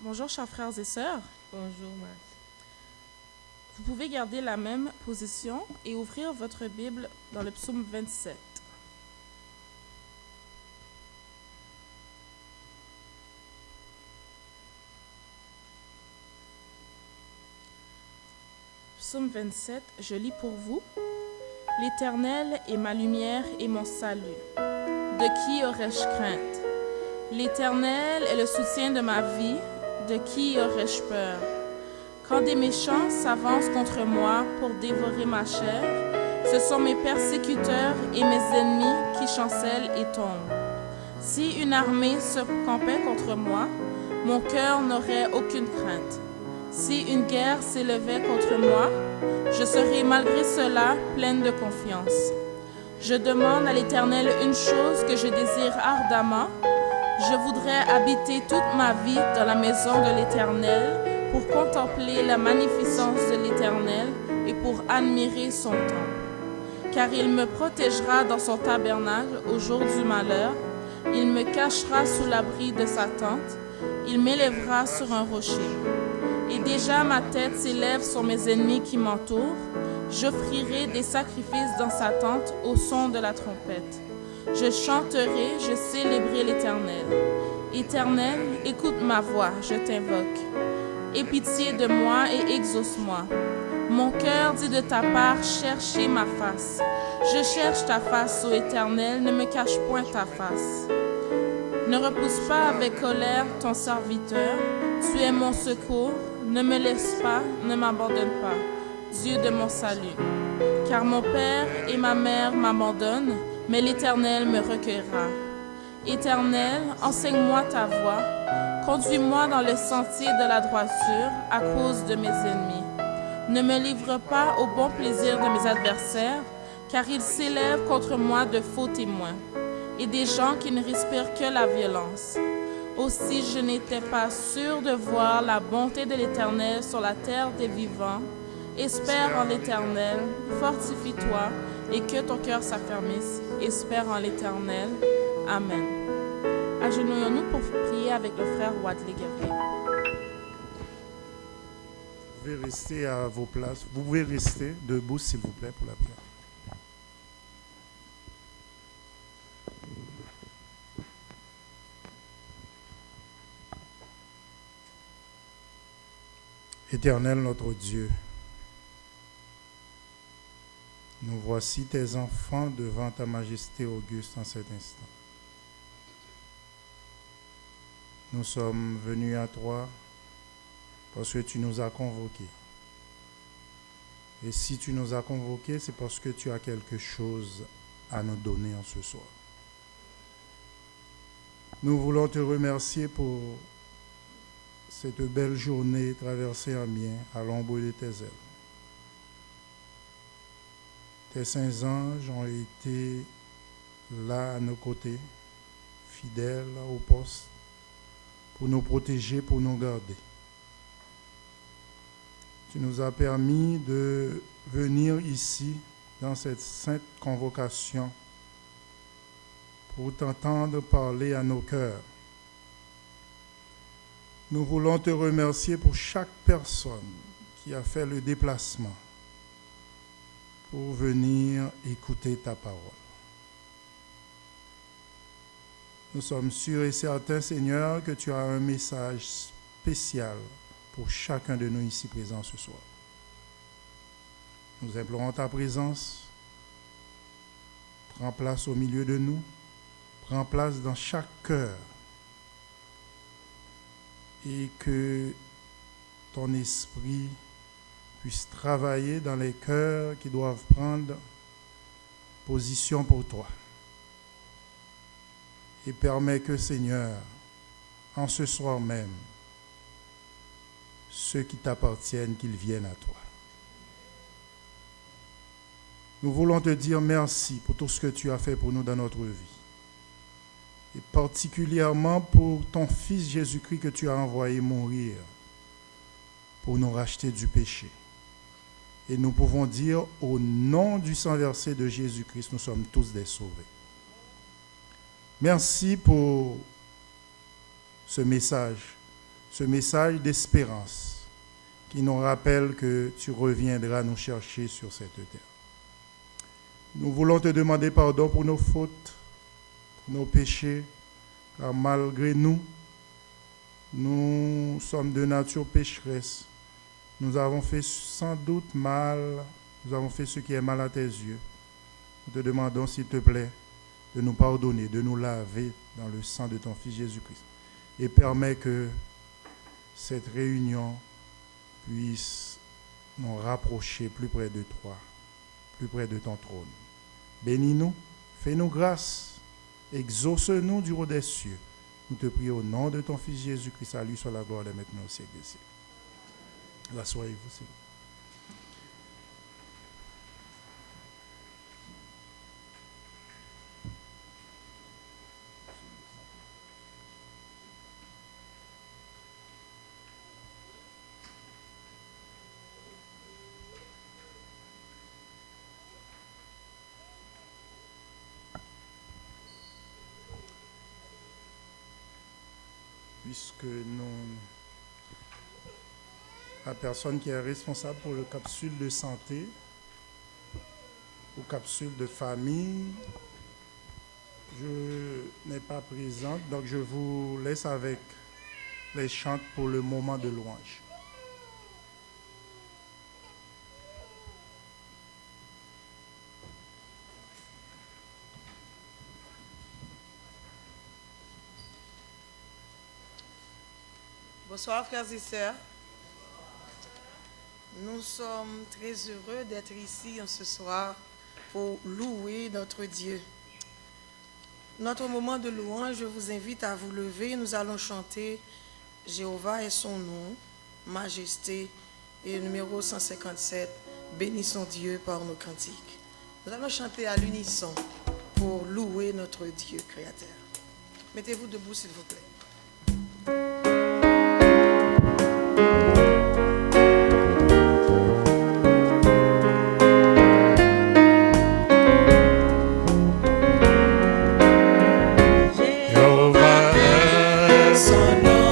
Bonjour chers frères et sœurs. Bonjour, Max. Vous pouvez garder la même position et ouvrir votre Bible dans le psaume 27. Psaume 27, je lis pour vous. L'Éternel est ma lumière et mon salut. De qui aurais-je crainte? L'Éternel est le soutien de ma vie. De qui aurais-je peur? Quand des méchants s'avancent contre moi pour dévorer ma chair, ce sont mes persécuteurs et mes ennemis qui chancellent et tombent. Si une armée se campait contre moi, mon cœur n'aurait aucune crainte. Si une guerre s'élevait contre moi, je serais malgré cela pleine de confiance. Je demande à l'Éternel une chose que je désire ardemment. Je voudrais habiter toute ma vie dans la maison de l'Éternel pour contempler la magnificence de l'Éternel et pour admirer son temple. Car il me protégera dans son tabernacle au jour du malheur. Il me cachera sous l'abri de sa tente. Il m'élèvera sur un rocher. Et déjà ma tête s'élève sur mes ennemis qui m'entourent. J'offrirai des sacrifices dans sa tente au son de la trompette. Je chanterai, je célébrerai l'Éternel. Éternel, écoute ma voix, je t'invoque. Aie pitié de moi et exauce-moi. Mon cœur dit de ta part, cherchez ma face. Je cherche ta face, ô Éternel, ne me cache point ta face. Ne repousse pas avec colère ton serviteur. Tu es mon secours, ne me laisse pas, ne m'abandonne pas, Dieu de mon salut. Car mon père et ma mère m'abandonnent, mais l'Éternel me recueillera. Éternel, enseigne-moi ta voie. Conduis-moi dans le sentier de la droiture à cause de mes ennemis. Ne me livre pas au bon plaisir de mes adversaires, car ils s'élèvent contre moi de faux témoins et des gens qui ne respirent que la violence. Aussi je n'étais pas sûr de voir la bonté de l'Éternel sur la terre des vivants. Espère en l'Éternel, fortifie-toi et que ton cœur s'affermisse. Espère en l'Éternel. Amen. Agenouillons-nous pour prier avec le frère Wadley Gabriel. Vous pouvez rester à vos places. Vous pouvez rester debout, s'il vous plaît, pour la prière. Éternel notre Dieu, nous voici tes enfants devant ta majesté auguste en cet instant. Nous sommes venus à toi parce que tu nous as convoqués. Et si tu nous as convoqués, c'est parce que tu as quelque chose à nous donner en ce soir. Nous voulons te remercier pour cette belle journée traversée en bien à l'ombre de tes ailes. Tes saints anges ont été là à nos côtés, fidèles au poste, pour nous protéger, pour nous garder. Tu nous as permis de venir ici, dans cette sainte convocation, pour t'entendre parler à nos cœurs. Nous voulons te remercier pour chaque personne qui a fait le déplacement pour venir écouter ta parole. Nous sommes sûrs et certains, Seigneur, que tu as un message spécial pour chacun de nous ici présents ce soir. Nous implorons ta présence. Prends place au milieu de nous. Prends place dans chaque cœur. Et que ton esprit puisse travailler dans les cœurs qui doivent prendre position pour toi. Et permets que, Seigneur, en ce soir même, ceux qui t'appartiennent, qu'ils viennent à toi. Nous voulons te dire merci pour tout ce que tu as fait pour nous dans notre vie. et particulièrement pour ton Fils Jésus-Christ que tu as envoyé mourir pour nous racheter du péché. Et nous pouvons dire, au nom du sang versé de Jésus-Christ, nous sommes tous des sauvés. Merci pour ce message d'espérance qui nous rappelle que tu reviendras nous chercher sur cette terre. Nous voulons te demander pardon pour nos fautes, pour nos péchés, car malgré nous, nous sommes de nature pécheresse. Nous avons fait sans doute mal, nous avons fait ce qui est mal à tes yeux. Nous te demandons, s'il te plaît, de nous pardonner, de nous laver dans le sang de ton Fils Jésus-Christ. Et permets que cette réunion puisse nous rapprocher plus près de toi, plus près de ton trône. Bénis-nous, fais-nous grâce, exauce-nous du haut des cieux. Nous te prions au nom de ton Fils Jésus-Christ, à lui soit la gloire et maintenant au siècle des siècles. Assoyez-vous, s'il vous plaît. Puisque la personne qui est responsable pour le capsule de santé ou capsule de famille, je n'ai pas présente, donc je vous laisse avec les chants pour le moment de louange. Bonsoir frères et sœurs. Nous sommes très heureux d'être ici ce soir pour louer notre Dieu. Notre moment de louange, je vous invite à vous lever. Nous allons chanter Jéhovah est son nom, majesté, et le numéro 157, bénissons Dieu par nos cantiques. Nous allons chanter à l'unisson pour louer notre Dieu créateur. Mettez-vous debout s'il vous plaît. Jéhovah est son nom.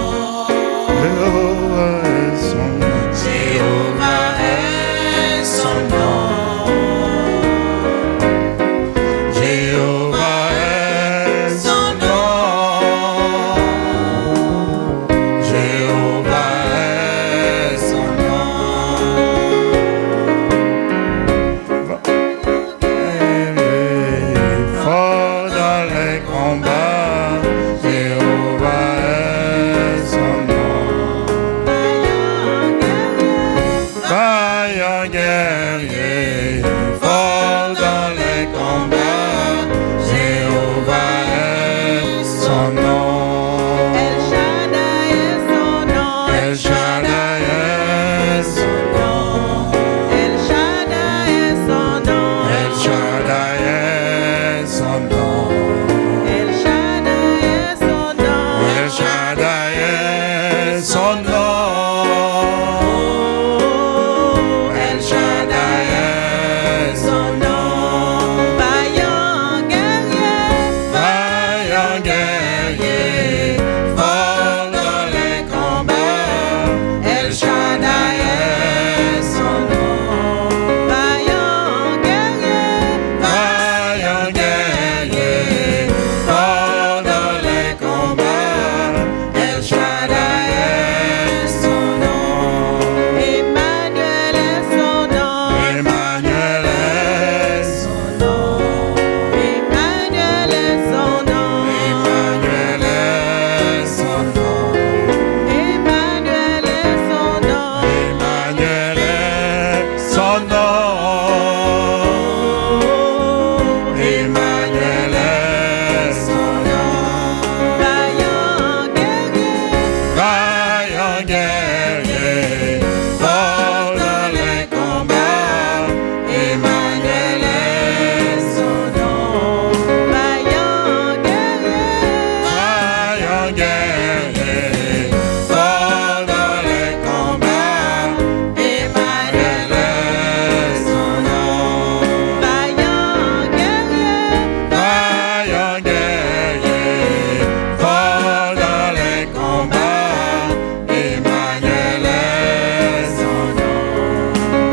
guerrier, fort dans les combats, Emmanuel est son nom. Vaillant guerrier, Vaillant guerrier, fort dans les combats, Emmanuel est son nom.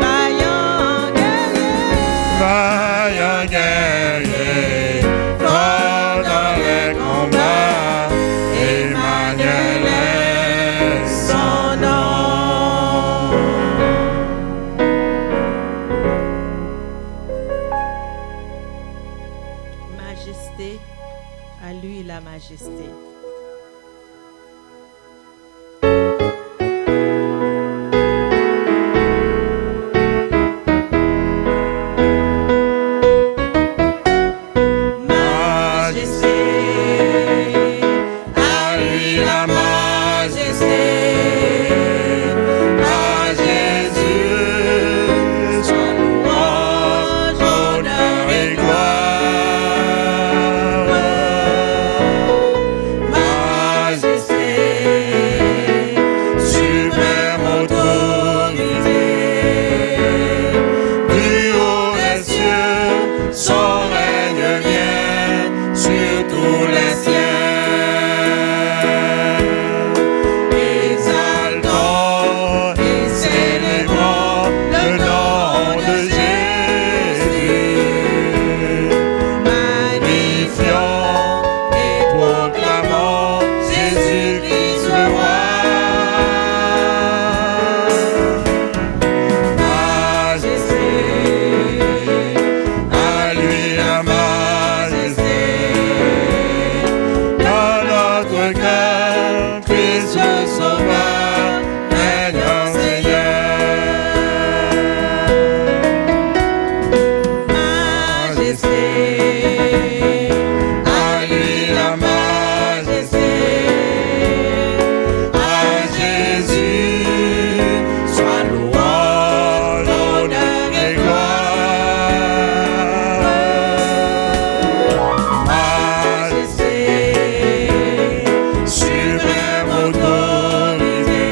vaillant guerrier, Vaillant guerrier, fort dans les combats, Emmanuel est son nom. majesté, à lui la majesté. Majesté, à lui la majesté, à Jésus, soit louange, honneur et gloire. Majesté, suprême autorité, du haut des cieux, son règne vient sur tous les cieux. Exaltons et célébrons le nom de Jésus. Magnifions et proclamons Jésus-Christ le roi. Majesté, à lui la majesté. Dans notre cœur, Christ le Sauveur, régnant Seigneur. Majesté, à lui la majesté. À Jésus, soit louange, honneur et gloire. Majesté, suprême autorité,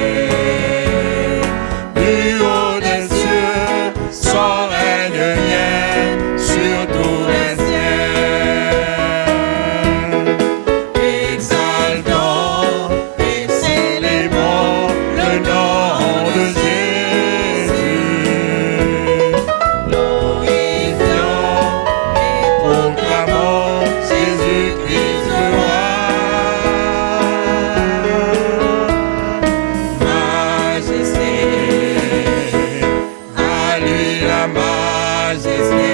du haut des cieux, son règne vient sur tous les cieux. Exaltons et célébrons le nom de Jésus. Glorifions et proclamons Jésus-Christ le roi. Majesté, à lui la majesté.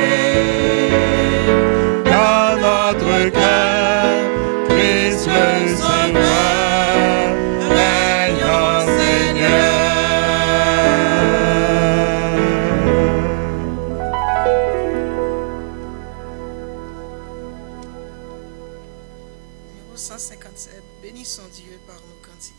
Dans notre cœur, Christ le Sauveur, régnant Seigneur. Numéro 157, bénissons Dieu par nos cantiques.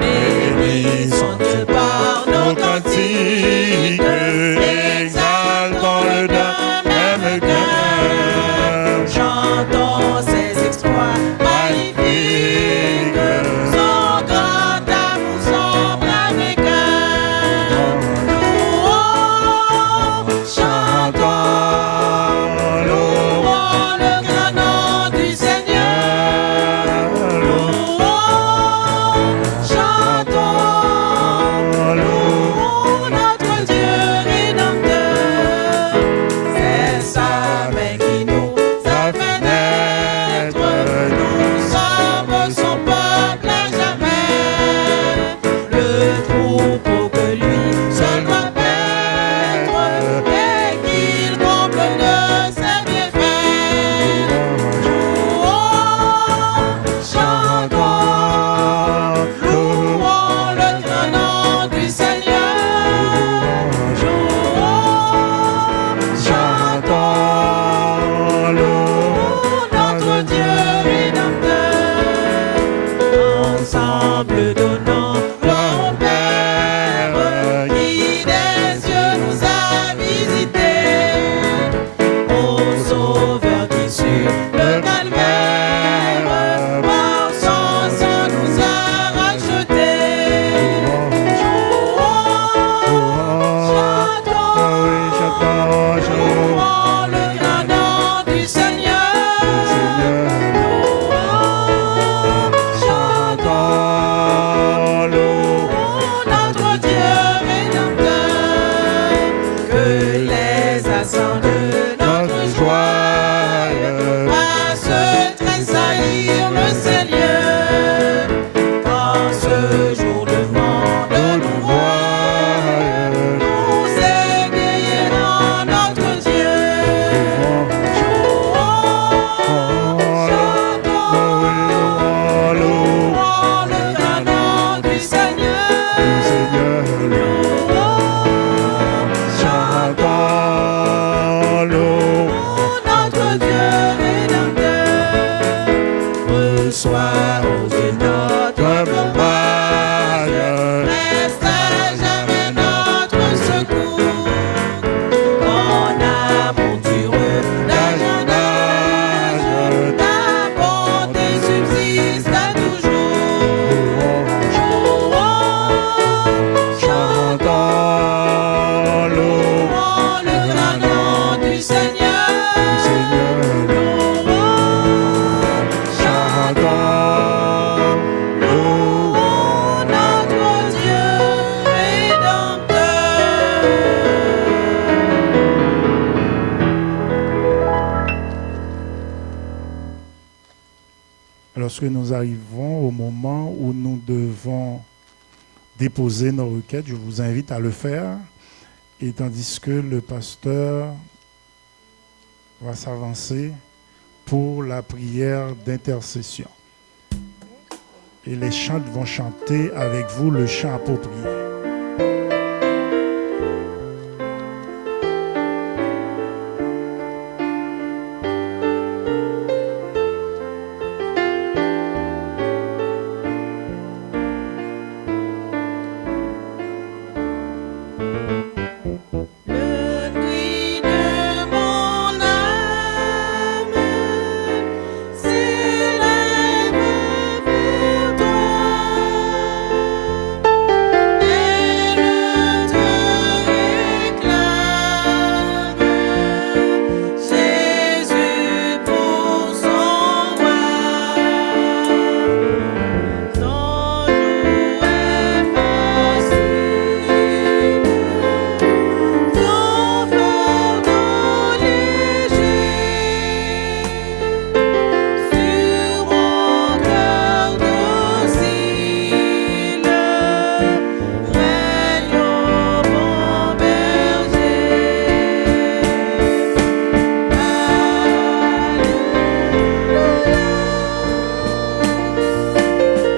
Bénissons Dieu par nos cantiques, exaltons le d'un même cœur. lorsque nous arrivons au moment où nous devons déposer nos requêtes, je vous invite à le faire. Et tandis que le pasteur va s'avancer pour la prière d'intercession. Et les chants vont chanter avec vous le chant approprié. Le cri de mon âme s'élève vers toi. Elle te réclame, Jésus pour son roi. Son joug est facile. Ton fardeau léger, sur mon cœur docile, règne au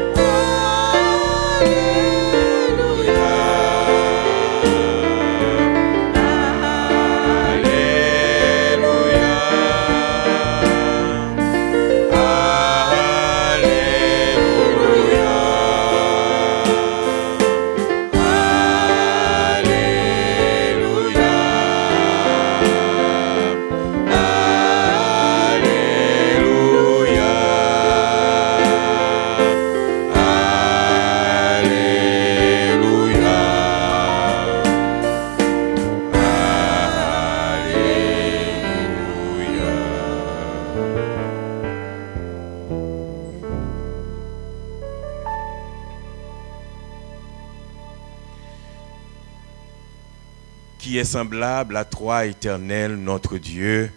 bon Qui est semblable à toi, Éternel, notre Dieu.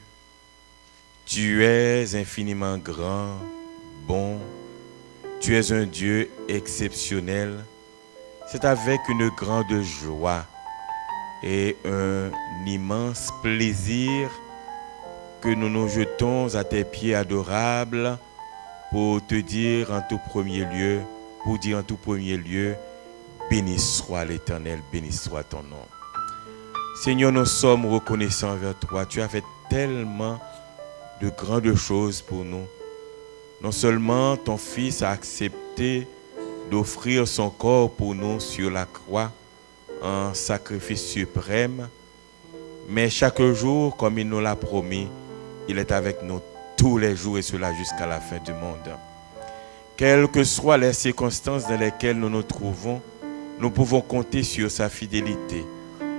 Tu es infiniment grand, bon. Tu es un Dieu exceptionnel. C'est avec une grande joie et un immense plaisir que nous nous jetons à tes pieds adorables pour te dire en tout premier lieu, béni soit l'Éternel, béni soit ton nom. Seigneur, nous sommes reconnaissants envers toi. Tu as fait tellement de grandes choses pour nous. Non seulement ton Fils a accepté d'offrir son corps pour nous sur la croix, en sacrifice suprême, mais chaque jour, comme il nous l'a promis, il est avec nous tous les jours et cela jusqu'à la fin du monde. Quelles que soient les circonstances dans lesquelles nous nous trouvons, nous pouvons compter sur sa fidélité,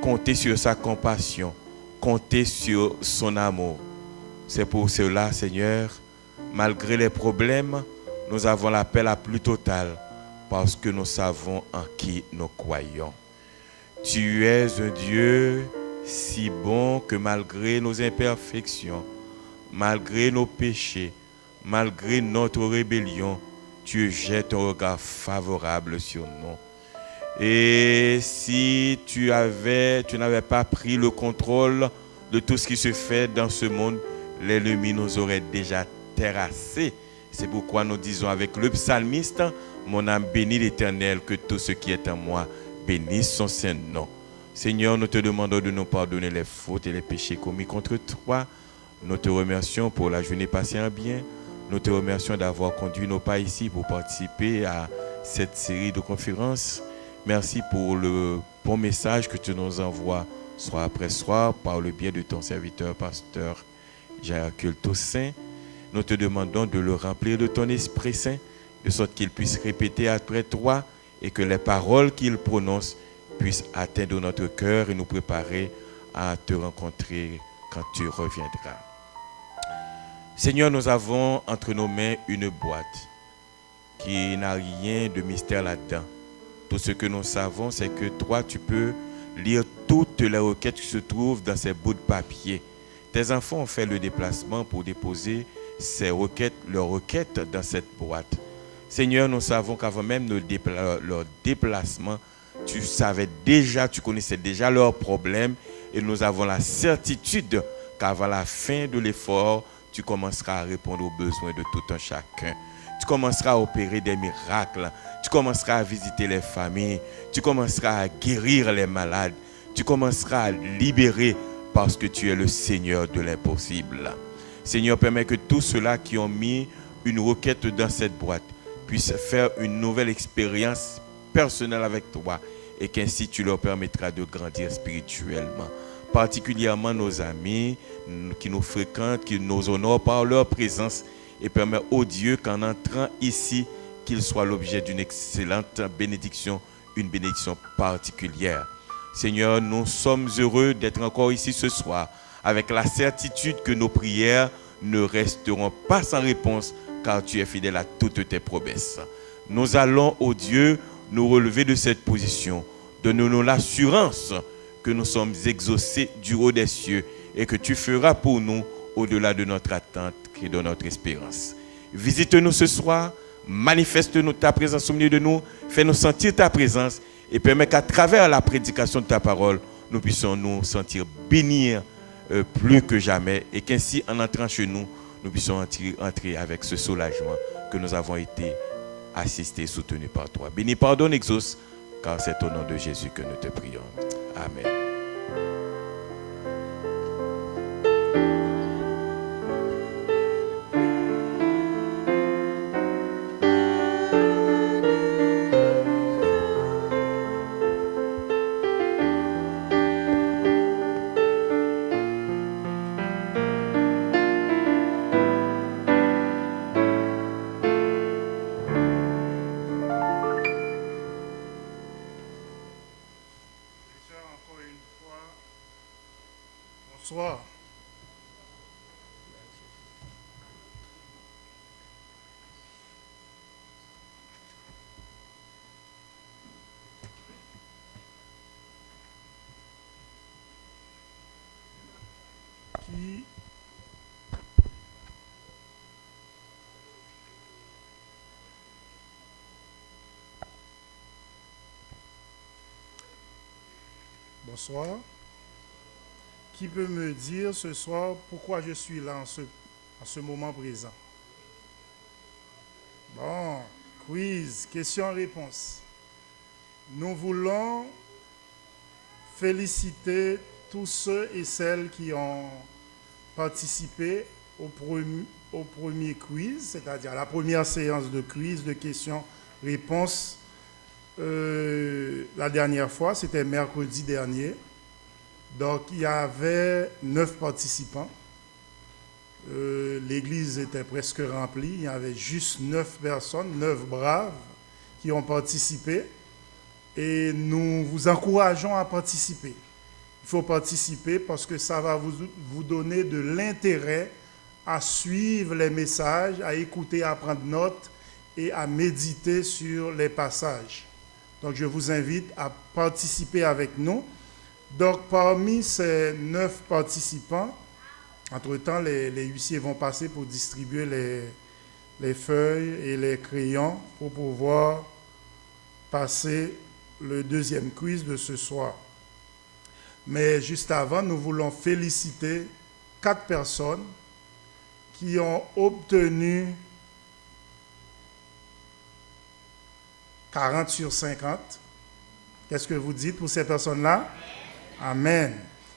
compter sur sa compassion, compter sur son amour. C'est pour cela, Seigneur, malgré les problèmes, nous avons la paix la plus totale parce que nous savons en qui nous croyons. Tu es un Dieu si bon que malgré nos imperfections, malgré nos péchés, malgré notre rébellion, tu jettes un regard favorable sur nous. Et si tu n'avais pas pris le contrôle de tout ce qui se fait dans ce monde, l'ennemi nous aurait déjà terrassés. C'est pourquoi nous disons avec le psalmiste, mon âme bénit l'Éternel, que tout ce qui est en moi bénisse son saint nom. Seigneur, nous te demandons de nous pardonner les fautes et les péchés commis contre toi. Nous te remercions pour la journée passée en bien. Nous te remercions d'avoir conduit nos pas ici pour participer à cette série de conférences. Merci pour le bon message que tu nous envoies soir après soir par le biais de ton serviteur, pasteur Jacques Toussaint. Nous te demandons de le remplir de ton Esprit Saint, de sorte qu'il puisse répéter après toi et que les paroles qu'il prononce puissent atteindre notre cœur et nous préparer à te rencontrer quand tu reviendras. Seigneur, nous avons entre nos mains une boîte qui n'a rien de mystère là-dedans. Tout ce que nous savons, c'est que toi, tu peux lire toutes les requêtes qui se trouvent dans ces bouts de papier. Tes enfants ont fait le déplacement pour déposer leurs requêtes dans cette boîte. Seigneur, nous savons qu'avant même leur déplacement, tu savais déjà, tu connaissais déjà leurs problèmes et nous avons la certitude qu'avant la fin de l'effort, tu commenceras à répondre aux besoins de tout un chacun. Tu commenceras à opérer des miracles, tu commenceras à visiter les familles, tu commenceras à guérir les malades, tu commenceras à libérer parce que tu es le Seigneur de l'impossible. Seigneur, permets que tous ceux-là qui ont mis une requête dans cette boîte puissent faire une nouvelle expérience personnelle avec toi et qu'ainsi tu leur permettras de grandir spirituellement. Particulièrement nos amis qui nous fréquentent, qui nous honorent par leur présence et permet au Dieu qu'en entrant ici, qu'ils soient l'objet d'une excellente bénédiction, une bénédiction particulière. Seigneur, nous sommes heureux d'être encore ici ce soir avec la certitude que nos prières ne resteront pas sans réponse car tu es fidèle à toutes tes promesses. Nous allons, ô Dieu, nous relever de cette position. Donne-nous l'assurance que nous sommes exaucés du haut des cieux et que tu feras pour nous au-delà de notre attente et de notre espérance. Visite-nous ce soir, manifeste-nous ta présence au milieu de nous, fais-nous sentir ta présence et permets qu'à travers la prédication de ta parole, nous puissions nous sentir bénir plus que jamais et qu'ainsi, en entrant chez nous, nous puissions entrer avec ce soulagement que nous avons été assistés et soutenus par toi. Bénis, pardonne, exauce, car c'est au nom de Jésus que nous te prions. Amen. Bonsoir. Bonsoir. Qui peut me dire ce soir pourquoi je suis là en ce moment présent? Bon, quiz, question-réponse. Nous voulons féliciter tous ceux et celles qui ont participé au premier quiz, c'est-à-dire à la première séance de quiz, de questions-réponses. La dernière fois, c'était mercredi dernier. Donc, il y avait 9 participants. L'église était presque remplie. Il y avait juste 9 personnes, 9 braves qui ont participé. Et nous vous encourageons à participer. Il faut participer parce que ça va vous donner de l'intérêt à suivre les messages, à écouter, à prendre note et à méditer sur les passages. Donc, je vous invite à participer avec nous. Donc, parmi ces 9 participants, entre-temps, les huissiers vont passer pour distribuer les feuilles et les crayons pour pouvoir passer le deuxième quiz de ce soir. Mais juste avant, nous voulons féliciter 4 personnes qui ont obtenu 40 sur 50. Qu'est-ce que vous dites pour ces personnes-là? Amen.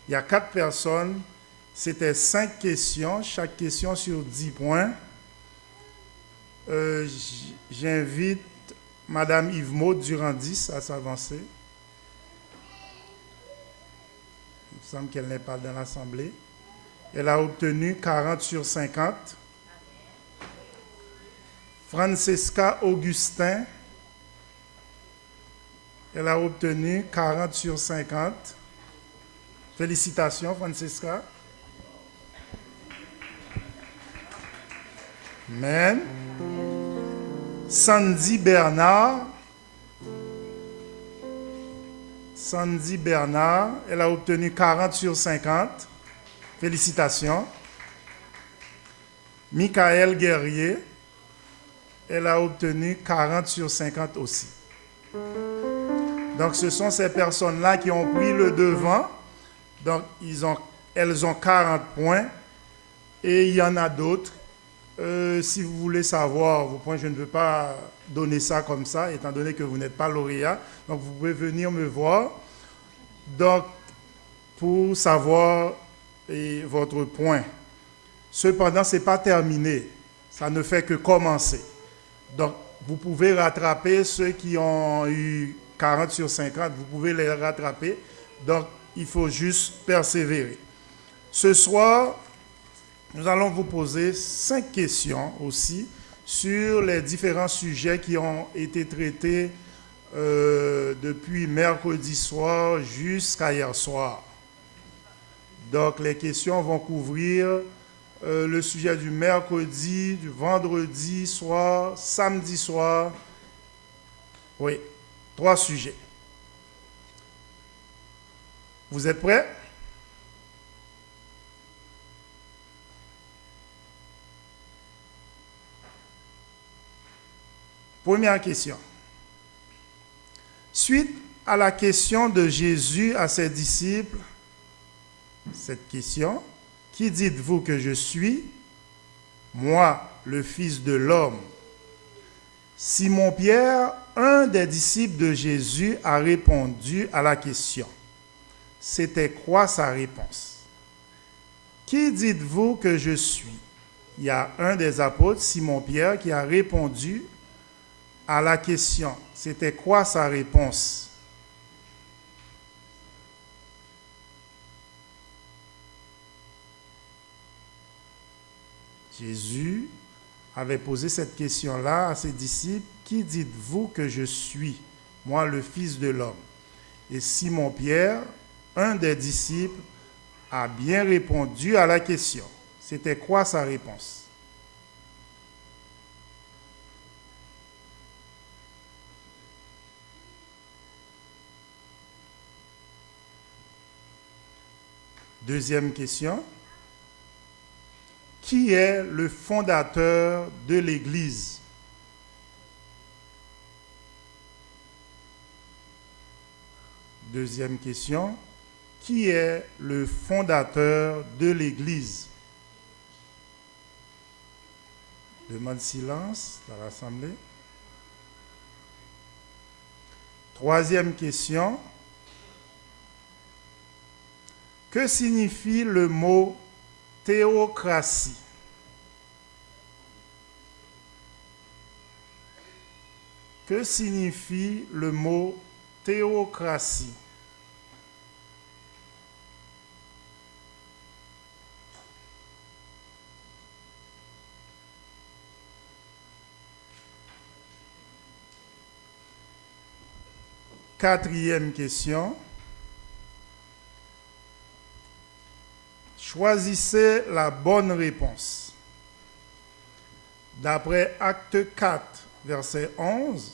Il y a 4 personnes. C'était 5 questions, chaque question sur 10 points. J'invite Madame Yves-Maud Durandis à s'avancer. Il me semble qu'elle n'est pas dans l'Assemblée. Elle a obtenu 40 sur 50. Francesca Augustin. Elle a obtenu 40 sur 50. Félicitations, Francesca. Amen. Sandy Bernard. Sandy Bernard, elle a obtenu 40 sur 50. Félicitations. Michael Guerrier, elle a obtenu 40 sur 50 aussi. Donc ce sont ces personnes-là qui ont pris le devant. Donc elles ont 40 points. Et il y en a d'autres. Si vous voulez savoir vos points, je ne veux pas donner ça comme ça, étant donné que vous n'êtes pas lauréat. Donc vous pouvez venir me voir. Donc pour savoir votre point. Cependant, ce n'est pas terminé. Ça ne fait que commencer. Donc, vous pouvez rattraper ceux qui ont eu 40 sur 50. Vous pouvez les rattraper. Donc, il faut juste persévérer. Ce soir, nous allons vous poser 5 questions aussi sur les différents sujets qui ont été traités depuis mercredi soir jusqu'à hier soir. Donc, les questions vont couvrir le sujet du mercredi, du vendredi soir, samedi soir. Oui, 3 sujets. Vous êtes prêts? Première question. Suite à la question de Jésus à ses disciples, cette question, qui dites-vous que je suis? Moi, le Fils de l'homme. Simon-Pierre, un des disciples de Jésus, a répondu à la question. C'était quoi sa réponse? Qui dites-vous que je suis? Il y a un des apôtres, Simon-Pierre, qui a répondu à la question. C'était quoi sa réponse? Jésus avait posé cette question-là à ses disciples. Qui dites-vous que je suis? Moi, le Fils de l'homme. Et Simon-Pierre, un des disciples, a bien répondu à la question. C'était quoi sa réponse? Deuxième question. Qui est le fondateur de l'Église? Deuxième question. Qui est le fondateur de l'Église? Demande silence dans l'Assemblée. Troisième question. Que signifie le mot théocratie? Que signifie le mot théocratie? Quatrième question. Choisissez la bonne réponse. D'après Acte 4, verset 11,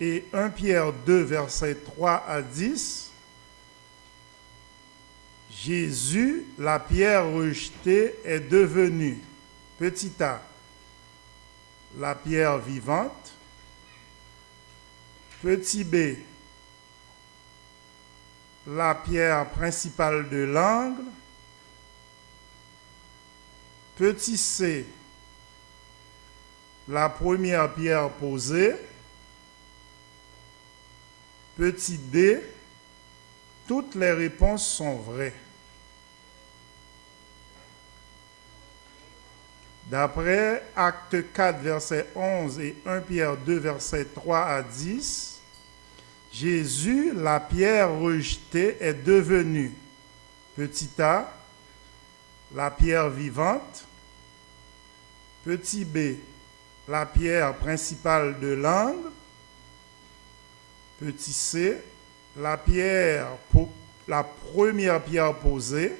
et 1 Pierre 2, verset 3 à 10, Jésus, la pierre rejetée, est devenu, petit a, la pierre vivante, petit b, la pierre principale de l'angle, petit c, la première pierre posée, petit d, toutes les réponses sont vraies. D'après Acte 4, verset 11 et 1 Pierre 2, verset 3 à 10, Jésus, la pierre rejetée, est devenu, petit a, la pierre vivante, petit b, la pierre principale de l'angle, petit c, la première pierre posée,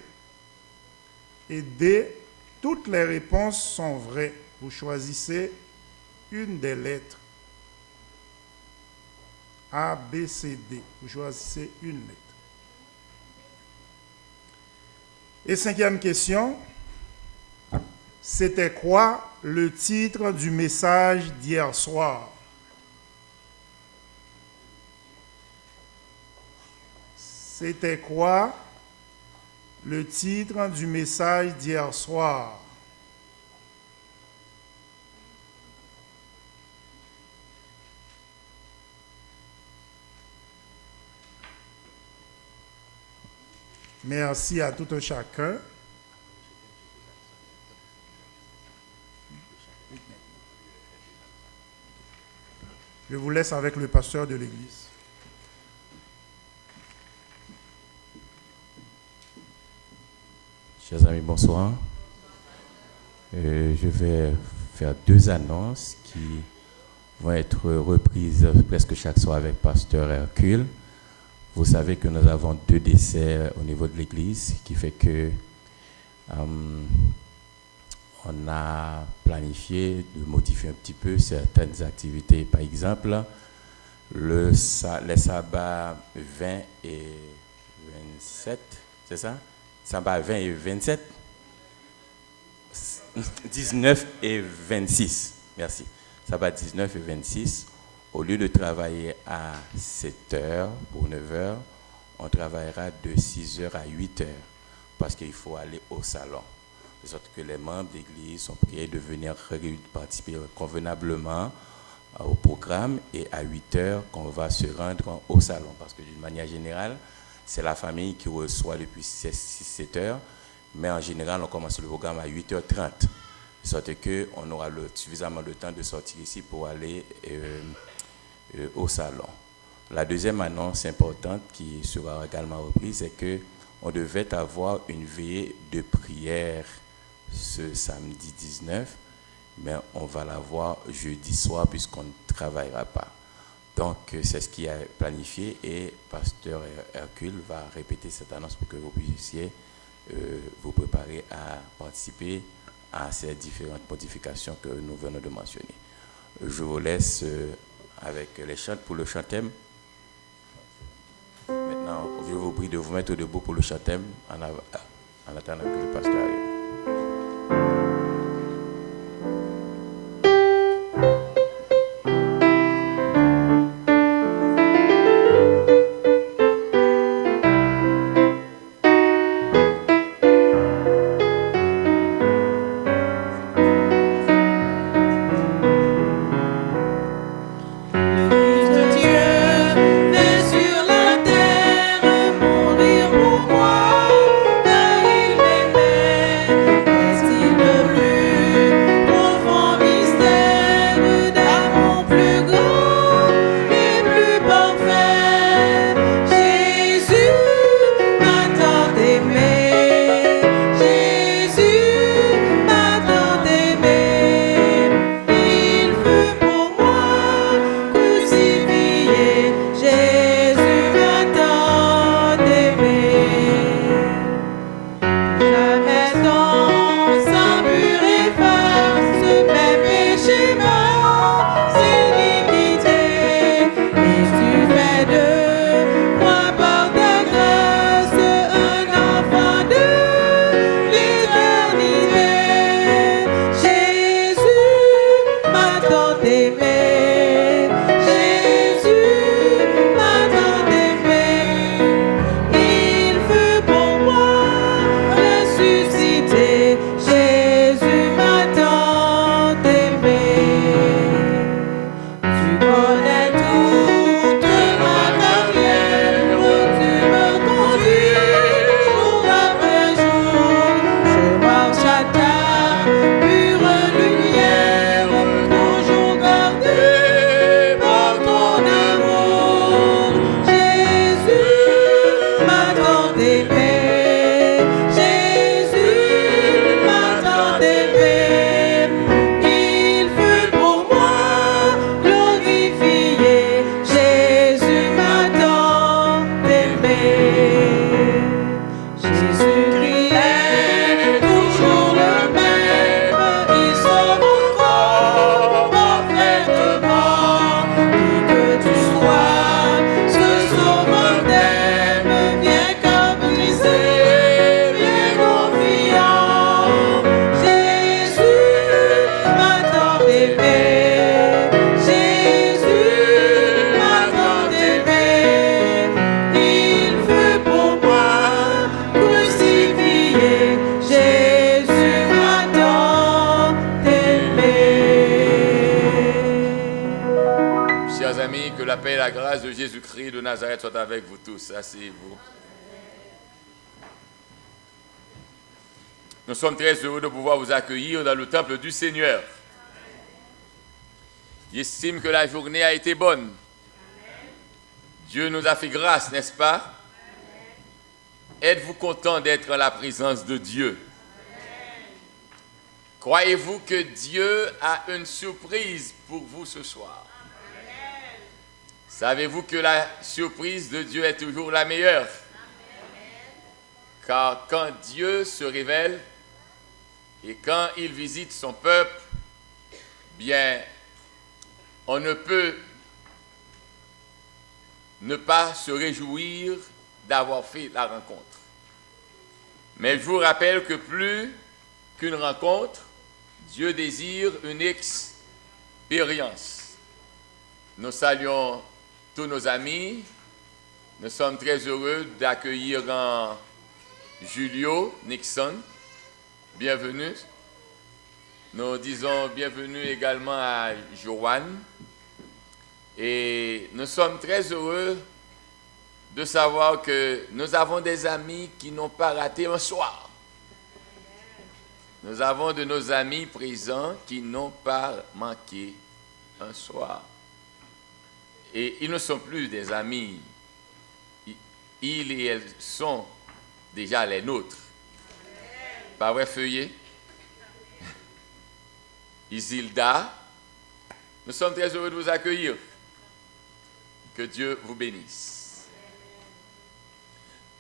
et d, toutes les réponses sont vraies. Vous choisissez une des lettres. A, B, C, D. Vous choisissez une lettre. Et cinquième question. C'était quoi le titre du message d'hier soir? C'était quoi le titre du message d'hier soir? Merci à tout un chacun. Je vous laisse avec le pasteur de l'église. Chers amis, bonsoir. Je vais faire 2 annonces qui vont être reprises presque chaque soir avec Pasteur Hercule. Vous savez que nous avons 2 décès au niveau de l'église, qui fait que on a planifié de modifier un petit peu certaines activités. Par exemple, les sabbats 20 et 27, c'est ça? Sabbat 20 et 27, 19 et 26, merci. Sabbat 19 et 26, au lieu de travailler à 7h pour 9h, on travaillera de 6h à 8h, parce qu'il faut aller au salon. De sorte que les membres de l'église sont priés de venir participer convenablement au programme, et à 8h qu'on va se rendre au salon, parce que d'une manière générale, c'est la famille qui reçoit depuis 6-7 heures, mais en général, on commence le programme à 8h30, de sorte qu'on aura suffisamment de temps de sortir ici pour aller au salon. La deuxième annonce importante qui sera également reprise, c'est qu'on devait avoir une veillée de prière ce samedi 19, mais on va l'avoir jeudi soir puisqu'on ne travaillera pas. Donc, c'est ce qui est planifié, et Pasteur Hercule va répéter cette annonce pour que vous puissiez vous préparer à participer à ces différentes modifications que nous venons de mentionner. Je vous laisse avec les chants pour le chant-thème. Maintenant, je vous prie de vous mettre debout pour le chant-thème en attendant que le pasteur arrive. Mourir pour moi, car il m'aimait. la paix et la grâce de Jésus-Christ de Nazareth soient avec vous tous. Asseyez-vous. Nous sommes très heureux de pouvoir vous accueillir dans le temple du Seigneur. J'estime que la journée a été bonne. Dieu nous a fait grâce, n'est-ce pas? Êtes-vous content d'être en la présence de Dieu? Croyez-vous que Dieu a une surprise pour vous ce soir? Savez-vous que la surprise de Dieu est toujours la meilleure? Car quand Dieu se révèle et quand il visite son peuple, bien, on ne peut ne pas se réjouir d'avoir fait la rencontre. Mais je vous rappelle que plus qu'une rencontre, Dieu désire une expérience. Nous saluons tous nos amis. Nous sommes très heureux d'accueillir Julio Nixon. Bienvenue. Nous disons bienvenue également à Joanne. Et nous sommes très heureux de savoir que nous avons des amis qui n'ont pas raté un soir. Nous avons de nos amis présents qui n'ont pas manqué un soir. Et ils ne sont plus des amis. Ils et elles sont déjà les nôtres. Pas vrai, Feuillet? Isilda, nous sommes très heureux de vous accueillir. Que Dieu vous bénisse.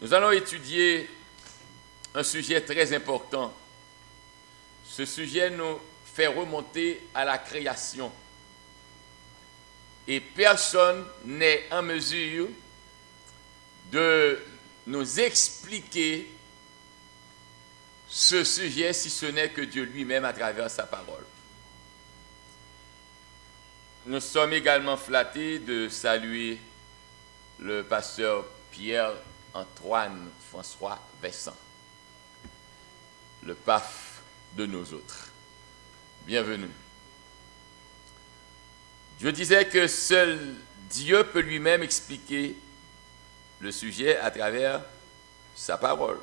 Nous allons étudier un sujet très important. Ce sujet nous fait remonter à la création. Et personne n'est en mesure de nous expliquer ce sujet si ce n'est que Dieu lui-même à travers sa parole. Nous sommes également flattés de saluer le pasteur Pierre-Antoine François Vincent, le PAF de nos autres. Bienvenue. Je disais que seul Dieu peut lui-même expliquer le sujet à travers sa parole.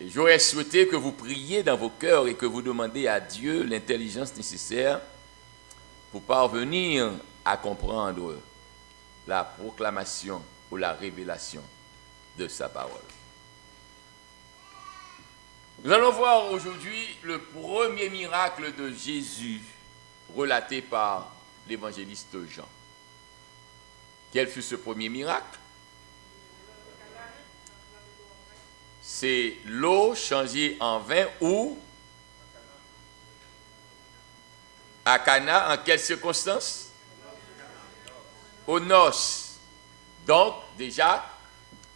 Et j'aurais souhaité que vous priez dans vos cœurs et que vous demandiez à Dieu l'intelligence nécessaire pour parvenir à comprendre la proclamation ou la révélation de sa parole. Nous allons voir aujourd'hui le premier miracle de Jésus relaté par l'évangéliste Jean. Quel fut ce premier miracle? C'est l'eau changée en vin ou à Cana, en quelles circonstances? Aux noces. Donc, déjà,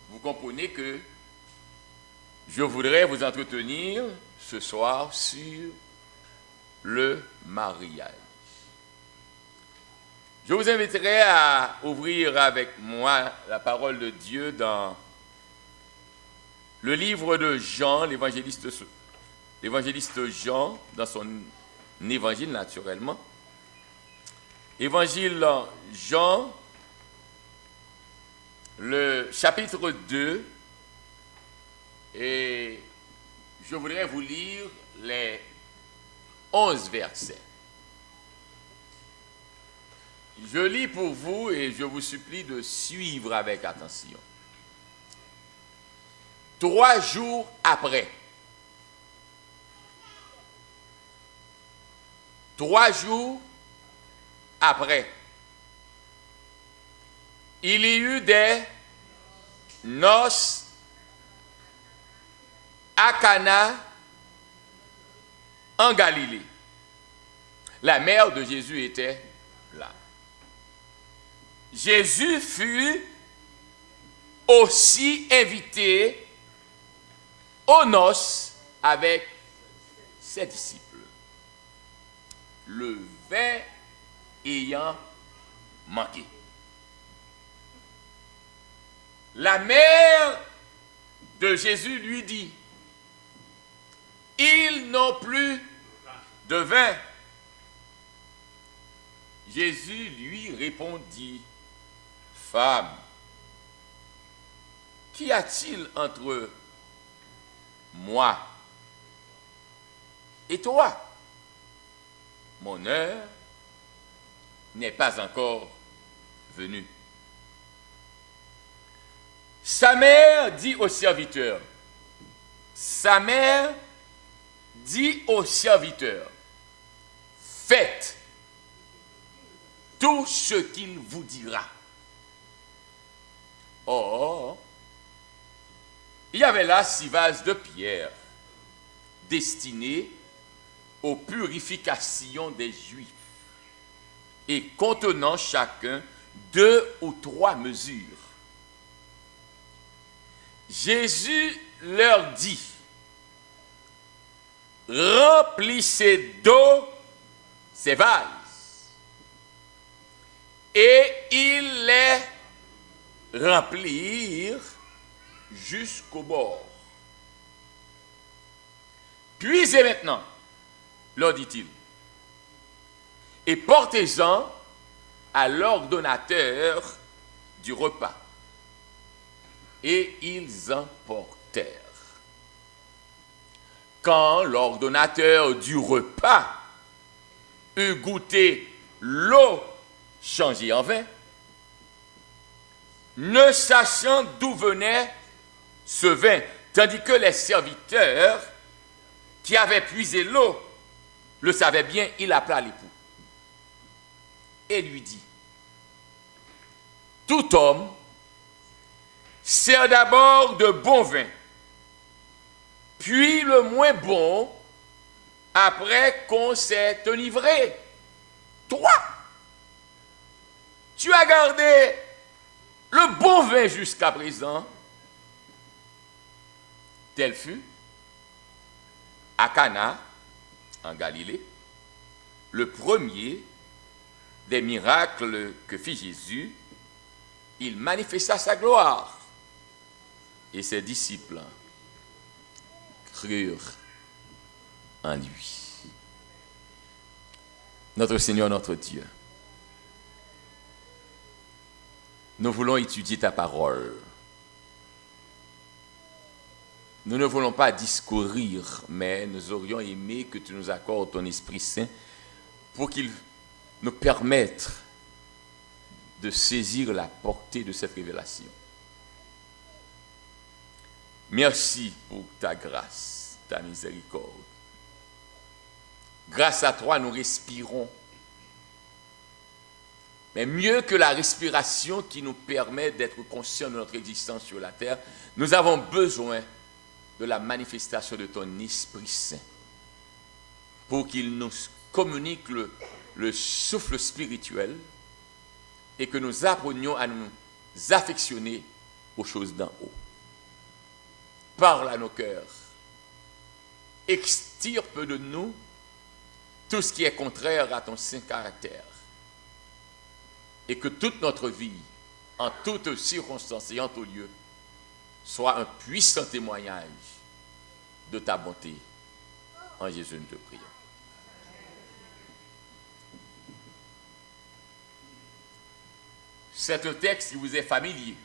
vous comprenez que je voudrais vous entretenir ce soir sur le mariage. Je vous inviterai à ouvrir avec moi la parole de Dieu dans le livre de Jean, l'évangéliste Jean, dans son évangile naturellement. Évangile Jean, le chapitre 2, et je voudrais vous lire les 11 versets. Je lis pour vous et je vous supplie de suivre avec attention. 3 jours après, 3 jours après, il y eut des noces à Cana en Galilée. La mère de Jésus était là. Jésus fut aussi invité aux noces avec ses disciples. Le vin ayant manqué. La mère de Jésus lui dit, ils n'ont plus de vin. Jésus lui répondit, « Femme, qu'y a-t-il entre moi et toi? Mon heure n'est pas encore venue. » Sa mère dit au serviteur, faites tout ce qu'il vous dira. Or, il y avait là 6 vases de pierre destinés aux purifications des Juifs et contenant chacun 2 ou 3 mesures. Jésus leur dit, remplissez d'eau ces vases. Et ils les remplirent jusqu'au bord. Puisez maintenant, leur dit-il, et portez-en à l'ordonnateur du repas. Et ils en portèrent. Quand l'ordonnateur du repas eut goûté l'eau changée en vin, ne sachant d'où venait ce vin, tandis que les serviteurs qui avaient puisé l'eau le savaient bien, il appela l'époux et lui dit, « Tout homme sert d'abord de bon vin, puis le moins bon après qu'on s'est enivré. Toi, tu as gardé le bon vin jusqu'à présent. » Tel fut à Cana, en Galilée, le premier des miracles que fit Jésus. Il manifesta sa gloire et ses disciples crurent en lui. Notre Seigneur, notre Dieu, nous voulons étudier ta parole. Nous ne voulons pas discourir, mais nous aurions aimé que tu nous accordes ton Esprit Saint pour qu'il nous permette de saisir la portée de cette révélation. Merci pour ta grâce, ta miséricorde. Grâce à toi, nous respirons. Mais mieux que la respiration qui nous permet d'être conscients de notre existence sur la terre, nous avons besoin de la manifestation de ton Esprit Saint pour qu'il nous communique le souffle spirituel et que nous apprenions à nous affectionner aux choses d'en haut. Parle à nos cœurs, extirpe de nous tout ce qui est contraire à ton saint caractère et que toute notre vie, en toutes circonstances et en tout lieu, soit un puissant témoignage de ta bonté. En Jésus, nous te prions. C'est un texte qui vous est familier.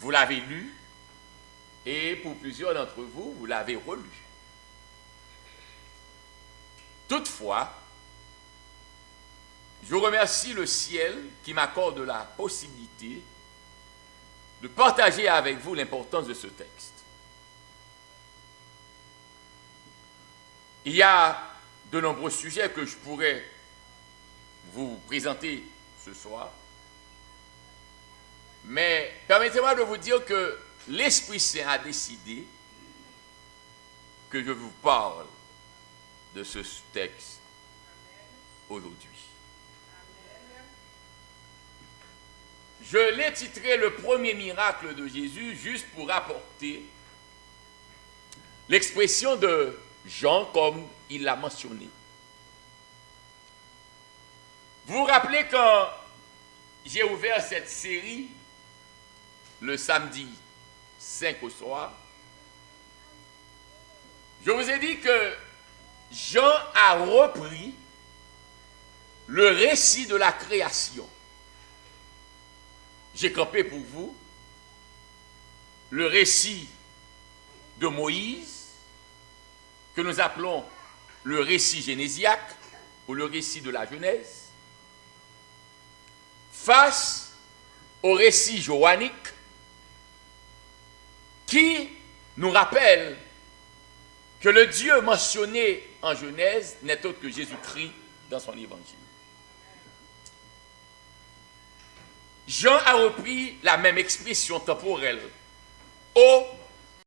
Vous l'avez lu et pour plusieurs d'entre vous, vous l'avez relu. Toutefois, je remercie le ciel qui m'accorde la possibilité de partager avec vous l'importance de ce texte. Il y a de nombreux sujets que je pourrais vous présenter ce soir, mais permettez-moi de vous dire que l'Esprit Saint a décidé que je vous parle de ce texte aujourd'hui. Je l'ai titré le premier miracle de Jésus juste pour apporter l'expression de Jean comme il l'a mentionné. Vous vous rappelez quand j'ai ouvert cette série le samedi 5 au soir, je vous ai dit que Jean a repris le récit de la création. J'ai campé pour vous le récit de Moïse, que nous appelons le récit génésiaque ou le récit de la Genèse, face au récit joannique qui nous rappelle que le Dieu mentionné en Genèse n'est autre que Jésus-Christ dans son évangile. Jean a repris la même expression temporelle. Au